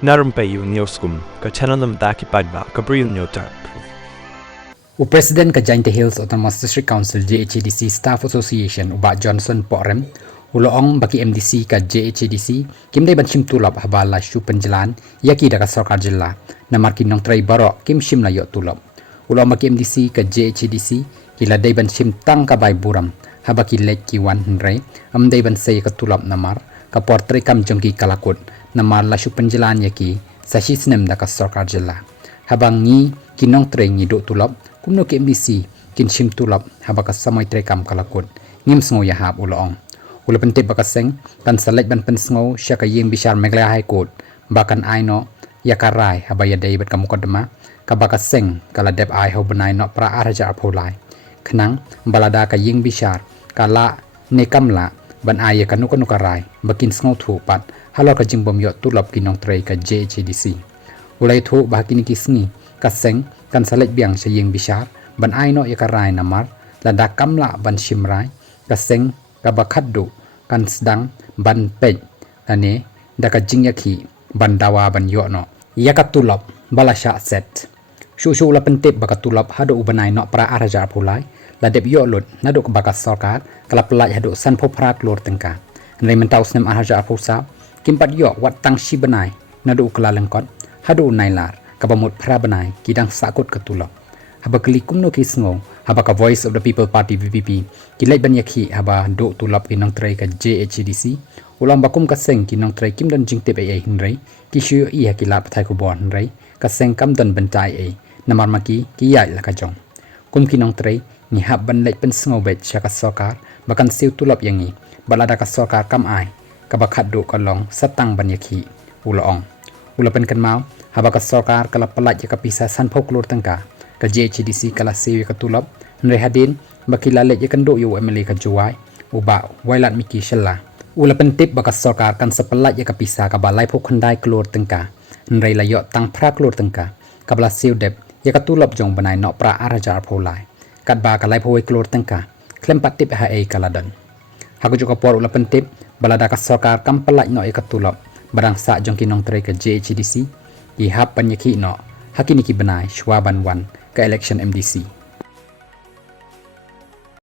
Narumpayu Neoskum, Kachananam Daki Padba, Gabriel Nyotarp. O President ka Jainte Hills Autonomous District Council JHDC Staff Association uba Johnson Porem uloong baki MDC ka JHDC kimdai banchim tulap habala shu penjalan yaki daga sarkar jilla namarkin nong trai barok kim shim la yo tulap uloong baki MDC ka JHDC kila dai banchim tang ka bai buram habaki lek ki wan hnrei amdai ban sei ka tulap namar ka portrai kam jongki kalakut namar la shu penjalan yaki sashi snem daga sarkar jilla habang ni kinong trai ngi do tulap kumno ke MDC kin shim tulap habaka samai trai kam kalakut ngim sngo ya hab uloong ula pentit bakaseng kan select ban pensngo syaka yeng bishar megla high court bakan aino yakarai habaya dei bat kamukadama ka bakaseng kala dep ai ho benai no pra araja apolai khnang balada ka yeng bishar kala nekamla ban ai ka nukarai bakin sngo thu pat halo ka jingbom yo tulap kinong trai ka JHDC ulai thu bakini kisni kaseng kan select biang syeng bishar ban aino yakarai namar lada kamla ban shimrai kaseng ka bakaddu kan sedang ban pej ane daka jingyaki ban dawa ban yokno yakatulop balasha set shu la pentip bakatulop hado ubanai no pra araja pulai ladep yolut naduk bakas sarkar kala pelaj hado san popra klor tengka nai mentau snem araja apusa kimpat yok wat tang shi banai naduk kala lengkot hado nailar kabamut pra banai kidang sakut katulop haba kelikum no kisngo haba ka Voice of the People Party VPP kilai ban yakhi haba do tulap kinong trai ka JHDC ulam bakum ka seng kinong trai kim dan jing tep ai hinrei kishu i hakila pathai ko bon hinrei ka seng kam dan bentai ai namar maki kiyai la ka jong kum kinong trai ni hab ban lek pen sngo bet syaka sarkar bakan siu tulap yangi balada ka sarkar kam ai ka bakhat do kalong satang ban yakhi ulaong ulapen kan mau haba ka sarkar kala pelaj ka pisa san folklore tangka ka JHDC kala sewi ka tulap nre hadin bakila lek yakando yo MLA ka juwai uba wailat miki shella ula pentip baka sarkar kan sepelat ya ka pisa ka balai phokhandai klor tengka nre la yo tang phra klor tengka ka bala sew dep ya ka tulap jong banai no pra arajar pholai kat ba ka lai phoi klor tengka klem patip ha ei kaladan haku juga por ula pentip balada ka sarkar kam pelaj no ya ka tulap barang sa jong kinong tre ka JHDC i hap panyaki no hakini ki banai shwaban wan ka election MDC